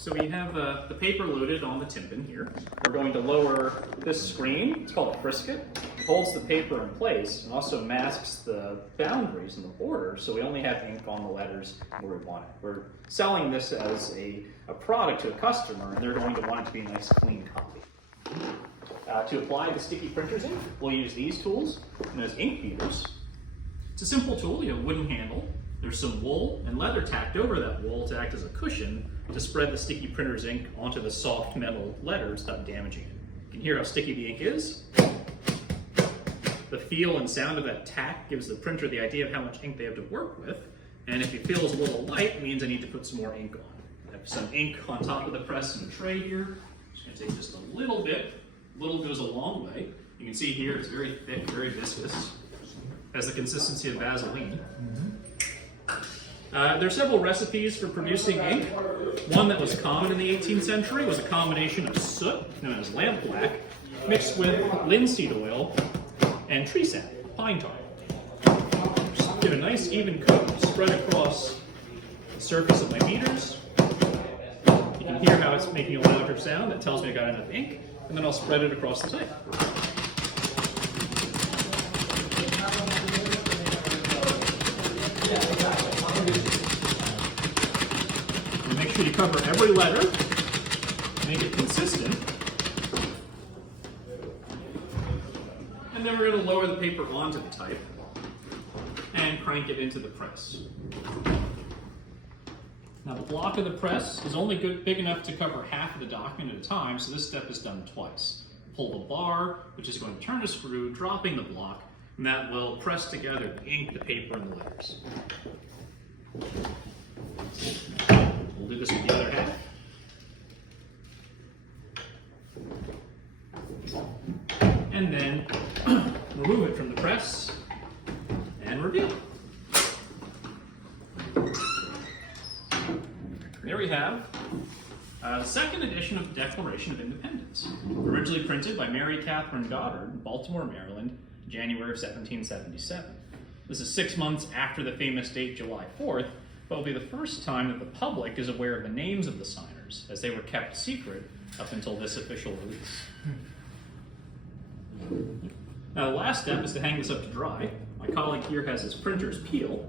So we have the paper loaded on the tympan here. We're going to lower this screen. It's called a frisket. It holds the paper in place and also masks the boundaries and the borders, so we only have ink on the letters where we want it. We're selling this as a product to a customer, and they're going to want it to be a nice, clean copy. To apply the sticky printer's ink, we'll use these tools, known as ink beaters. It's a simple tool. You have a wooden handle. There's some wool and leather tacked over that wool to act as a cushion to spread the sticky printer's ink onto the soft metal letters without damaging it. You can hear how sticky the ink is. The feel and sound of that tack gives the printer the idea of how much ink they have to work with. And if it feels a little light, it means I need to put some more ink on. I have some ink on top of the press in the tray here. I'm just going to take just a little bit. Little goes a long way. You can see here it's very thick, very viscous. Has the consistency of Vaseline. There are several recipes for producing ink. One that was common in the 18th century was a combination of soot, known as lampblack, mixed with linseed oil and tree sap, pine tar. Just give a nice even coat, spread across the surface of my beaters. You can hear how it's making a louder sound. That tells me I got enough ink. And then I'll spread it across the tape. And make sure you cover every letter, make it consistent. And then we're going to lower the paper onto the type and crank it into the press. Now the block of the press is only big enough to cover half of the document at a time, so this step is done twice. Pull the bar, which is going to turn a screw, dropping the block, and that will press together the ink, the paper, and the letters. We'll do this with the other half. And then remove it from the press and reveal. There we have the second edition of the Declaration of Independence, originally printed by Mary Catherine Goddard in Baltimore, Maryland, January of 1777. This is 6 months after the famous date, July 4th, but will be the first time that the public is aware of the names of the signers, as they were kept secret up until this official release. Now the last step is to hang this up to dry. My colleague here has his printer's peel,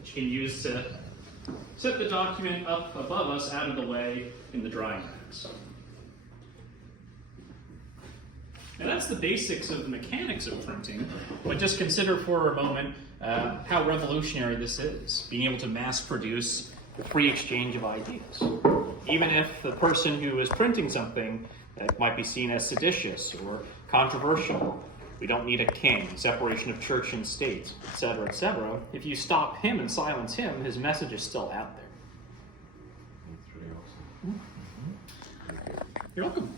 which you can use to set the document up above us, out of the way in the drying racks. Now that's the basics of the mechanics of printing, but just consider for a moment how revolutionary this is, being able to mass produce the free exchange of ideas. Even if the person who is printing something that might be seen as seditious or controversial, we don't need a king, separation of church and state, etc., etc. If you stop him and silence him, his message is still out there. That's really awesome. You're welcome.